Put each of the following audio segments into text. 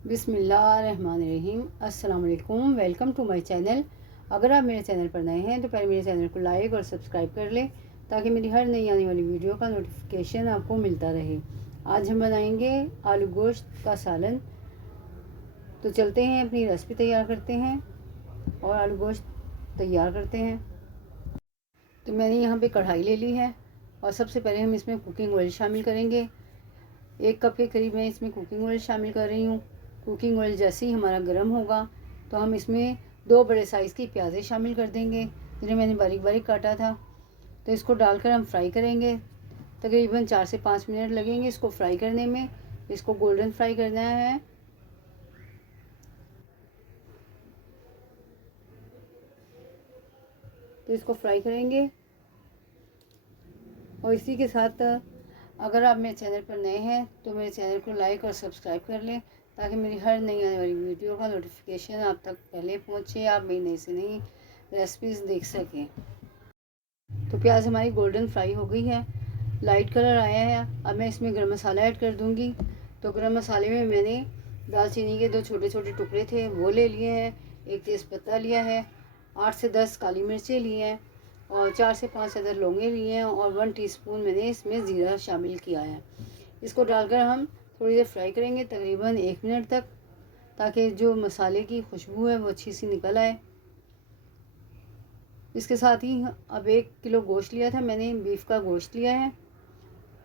बिस्मिल्लाहिर्रहमानिर्रहीम। अस्सलाम वालेकुम। Welcome to my channel. अगर आप मेरे चैनल पर नए हैं तो पहले मेरे चैनल को लाइक और सब्सक्राइब कर लें ताकि मेरी हर नई आने वाली वीडियो का नोटिफिकेशन आपको मिलता रहे। आज हम बनाएंगे आलू गोश्त का सालन। तो चलते हैं अपनी रेसिपी तैयार करते हैं और आलू गोश्त तैयार करते हैं। तो मैंने यहाँ पे कढ़ाई ले ली है और सबसे पहले हम इसमें कुकिंग ऑयल शामिल करेंगे। 1 कप के करीब मैं इसमें कुकिंग ऑयल शामिल कर रही हूँ। कुकिंग ऑयल जैसे ही हमारा गर्म होगा तो हम इसमें 2 बड़े साइज़ की प्याज़ें शामिल कर देंगे, जिन्हें मैंने बारीक बारीक काटा था। तो इसको डालकर हम फ्राई करेंगे। तकरीबन 4 से 5 मिनट लगेंगे इसको फ्राई करने में। इसको गोल्डन फ्राई करना है। तो इसको फ्राई करेंगे और इसी के साथ अगर आप मेरे चैनल पर नए हैं तो मेरे चैनल को लाइक और सब्सक्राइब कर लें ताकि मेरी हर नई आने वाली वीडियो का नोटिफिकेशन आप तक पहले पहुंचे, आप मेरी नई से नई रेसिपीज़ देख सकें। तो प्याज हमारी गोल्डन फ्राई हो गई है, लाइट कलर आया है। अब मैं इसमें गरम मसाला ऐड कर दूंगी। तो गरम मसाले में मैंने दालचीनी के 2 छोटे छोटे टुकड़े थे वो ले लिए हैं, 1 तेज़पत्ता लिया है, 8 से 10 काली मिर्चें ली हैं और 4 से 5 अदर लौंगे लिए हैं और 1 टीस्पून मैंने इसमें ज़ीरा शामिल किया है। इसको डालकर हम थोड़ी देर फ्राई करेंगे, तकरीबन 1 मिनट तक, ताकि जो मसाले की खुशबू है वो अच्छी सी निकल आए। इसके साथ ही अब 1 किलो गोश्त लिया था मैंने, बीफ का गोश्त लिया है,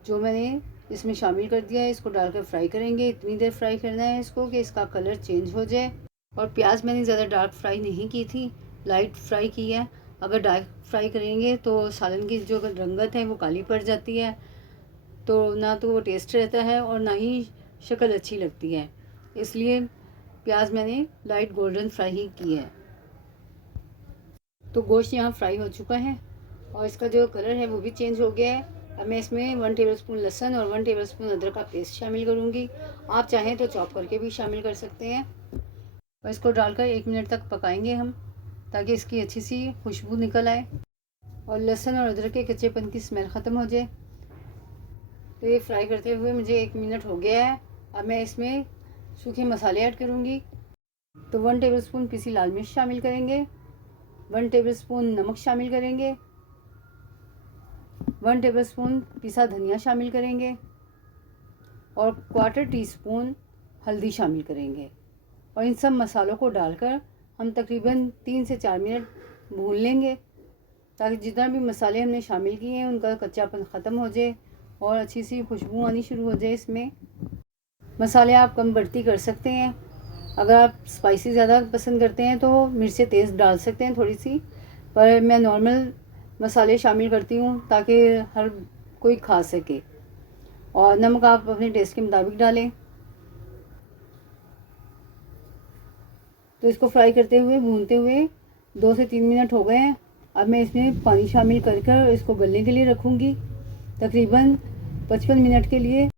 जो मैंने इसमें शामिल कर दिया है। इसको डालकर फ्राई करेंगे। इतनी देर फ्राई करना है इसको कि इसका कलर चेंज हो जाए। और प्याज मैंने ज़्यादा डार्क फ्राई नहीं की थी, लाइट फ्राई की है। अगर डार्क फ्राई करेंगे तो सालन की जो रंगत है वो काली पड़ जाती है, तो ना तो वो टेस्ट रहता है और ना ही शक्ल अच्छी लगती है। इसलिए प्याज मैंने लाइट गोल्डन फ्राई ही की है। तो गोश्त यहाँ फ्राई हो चुका है और इसका जो कलर है वो भी चेंज हो गया है। अब मैं इसमें 1 टेबलस्पून लहसुन और 1 टेबलस्पून अदरक का पेस्ट शामिल करूँगी। आप चाहें तो चॉप करके भी शामिल कर सकते हैं। और इसको डालकर 1 मिनट तक पकाएंगे हम, ताकि इसकी अच्छी सी खुशबू निकल आए और लहसुन और अदरक के कच्चेपन की स्मेल ख़त्म हो जाए। तो ये फ्राई करते हुए मुझे 1 मिनट हो गया है। अब मैं इसमें सूखे मसाले ऐड करूँगी। तो 1 टेबलस्पून पिसी लाल मिर्च शामिल करेंगे, 1 टेबलस्पून नमक शामिल करेंगे, 1 टेबलस्पून पिसा धनिया शामिल करेंगे और 1/4 टीस्पून हल्दी शामिल करेंगे। और इन सब मसालों को डालकर हम तकरीबन 3 से 4 मिनट भून लेंगे, ताकि जितना भी मसाले हमने शामिल किए हैं उनका कच्चापन ख़त्म हो जाए और अच्छी सी खुशबू आनी शुरू हो जाए। इसमें मसाले आप कम बढ़ती कर सकते हैं। अगर आप स्पाइसी ज़्यादा पसंद करते हैं तो मिर्चें तेज़ डाल सकते हैं थोड़ी सी, पर मैं नॉर्मल मसाले शामिल करती हूँ ताकि हर कोई खा सके। और नमक आप अपने टेस्ट के मुताबिक डालें। तो इसको फ्राई करते हुए भूनते हुए 2 से 3 मिनट हो गए हैं। अब मैं इसमें पानी शामिल कर इसको गलने के लिए रखूँगी, तकरीबन 55 मिनट के लिए।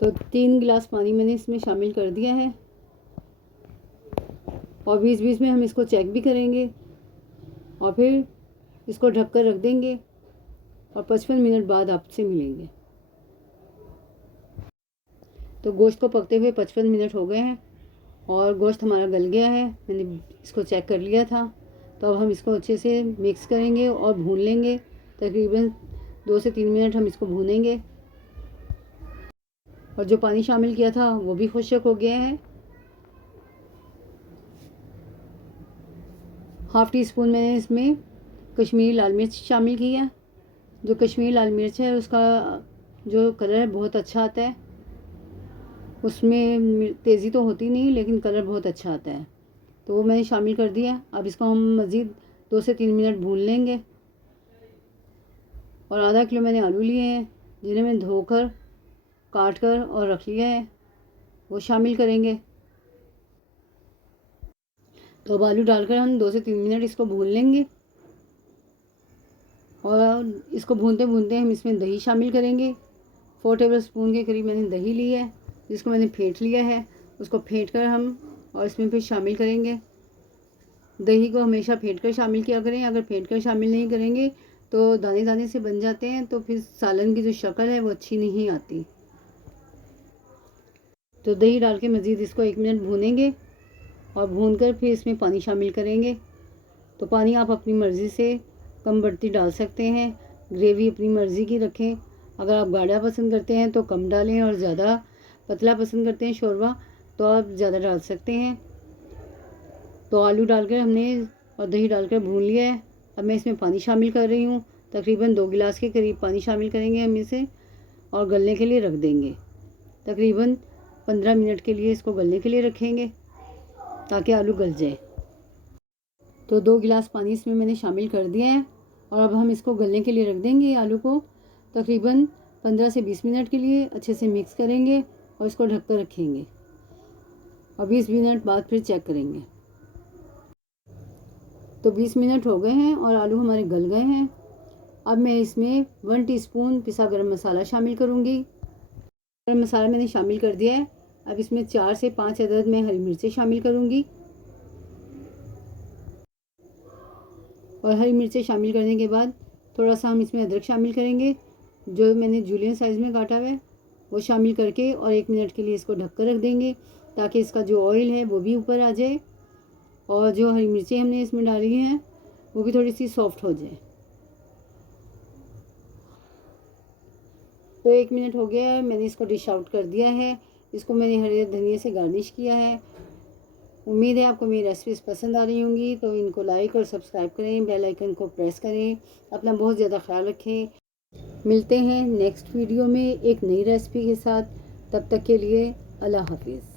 तो 3 गिलास पानी मैंने इसमें शामिल कर दिया है और बीच बीच में हम इसको चेक भी करेंगे और फिर इसको ढककर रख देंगे और 55 मिनट बाद आपसे मिलेंगे। तो गोश्त को पकते हुए 55 मिनट हो गए हैं और गोश्त हमारा गल गया है। मैंने इसको चेक कर लिया था। तो अब हम इसको अच्छे से मिक्स करेंगे और भून लेंगे। तकरीबन 2 से 3 मिनट हम इसको भूनेंगे। और जो पानी शामिल किया था वो भी खुश्क हो गया है। 1/2 टीस्पून मैंने इसमें कश्मीरी लाल मिर्च शामिल की है। जो कश्मीरी लाल मिर्च है उसका जो कलर है बहुत अच्छा आता है, उसमें तेज़ी तो होती नहीं लेकिन कलर बहुत अच्छा आता है, तो वो मैंने शामिल कर दिया। अब इसको हम मज़ीद 2 से 3 मिनट भून लेंगे। और आधा किलो मैंने आलू लिए हैं, जिन्हें मैं धोकर काट कर और रख लिया है, वो शामिल करेंगे। तो अब आलू डालकर हम 2 से 3 मिनट इसको भून लेंगे। और इसको भूनते भूनते हम इसमें दही शामिल करेंगे। 4 टेबलस्पून के करीब मैंने दही ली है, जिसको मैंने फेंट लिया है। उसको फेंट कर हम और इसमें फिर शामिल करेंगे। दही को हमेशा फेंट कर शामिल किया करें। अगर फेंट कर शामिल नहीं करेंगे तो दाने दाने से बन जाते हैं, तो फिर सालन की जो शक्ल है वो अच्छी नहीं आती। तो दही डाल के मज़ीद इसको 1 मिनट भूनेंगे और भूनकर फिर इसमें पानी शामिल करेंगे। तो पानी आप अपनी मर्ज़ी से कम बढ़ती डाल सकते हैं, ग्रेवी अपनी मर्ज़ी की रखें। अगर आप गाढ़ा पसंद करते हैं तो कम डालें और ज़्यादा पतला पसंद करते हैं शोरबा तो आप ज़्यादा डाल सकते हैं। तो आलू डालकर हमने और दही डालकर भून लिया है। अब मैं इसमें पानी शामिल कर रही हूँ, तकरीबन 2 गिलास के करीब पानी शामिल करेंगे हम इसे और गलने के लिए रख देंगे। तकरीबन 15 मिनट के लिए इसको गलने के लिए रखेंगे ताकि आलू गल जाए। तो 2 गिलास पानी इसमें मैंने शामिल कर दिया है और अब हम इसको गलने के लिए रख देंगे। आलू को तकरीबन 15 से 20 मिनट के लिए अच्छे से मिक्स करेंगे और इसको ढक कर रखेंगे और 20 मिनट बाद फिर चेक करेंगे। तो 20 मिनट हो गए हैं और आलू हमारे गल गए हैं। अब मैं इसमें 1 टीस्पून पिसा गरम मसाला शामिल करूँगी। गरम मसाला मैंने शामिल कर दिया है। अब इसमें 4 से 5 अदद मैं हरी मिर्चें शामिल करूँगी और हरी मिर्चें शामिल करने के बाद थोड़ा सा हम इसमें अदरक शामिल करेंगे, जो मैंने जूलियन साइज़ में काटा हुआ है वो शामिल करके और 1 मिनट के लिए इसको ढक कर रख देंगे ताकि इसका जो ऑयल है वो भी ऊपर आ जाए और जो हरी मिर्चें हमने इसमें डाली हैं वो भी थोड़ी सी सॉफ्ट हो जाए। तो 1 मिनट हो गया है, मैंने इसको डिश आउट कर दिया है। इसको मैंने हरे धनिया से गार्निश किया है। उम्मीद है आपको मेरी रेसिपीज़ पसंद आ रही होंगी, तो इनको लाइक और सब्सक्राइब करें, बेल आइकन को प्रेस करें। अपना बहुत ज़्यादा ख्याल रखें। मिलते हैं नेक्स्ट वीडियो में एक नई रेसिपी के साथ। तब तक के लिए अल्लाह हाफिज़।